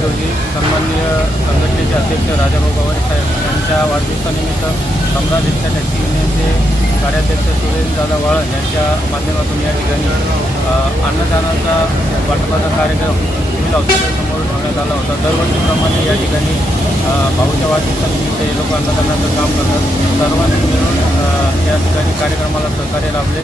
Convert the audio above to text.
रोजी सन्माननीय संघटनेचे अध्यक्ष राजाभाऊ पवार साहेब यांच्या वाढदिवसानिमित्त सम्राट रिक्षा टॅक्सी युनियनचे कार्याध्यक्ष सुरेशदादा वाळन यांच्या माध्यमातून या ठिकाणी अन्नदानाचा वाटपाचा कार्यक्रम सिव्हिल हॉस्पिटलसमोर ठेवण्यात आला होता। दरवर्षीप्रमाणे या ठिकाणी भाऊच्या वाढदिवसानिमित्त हे लोक अन्नदानाचं काम करतात। सर्वांनी मिळून या ठिकाणी कार्यक्रमाला सहकार्य लाभले।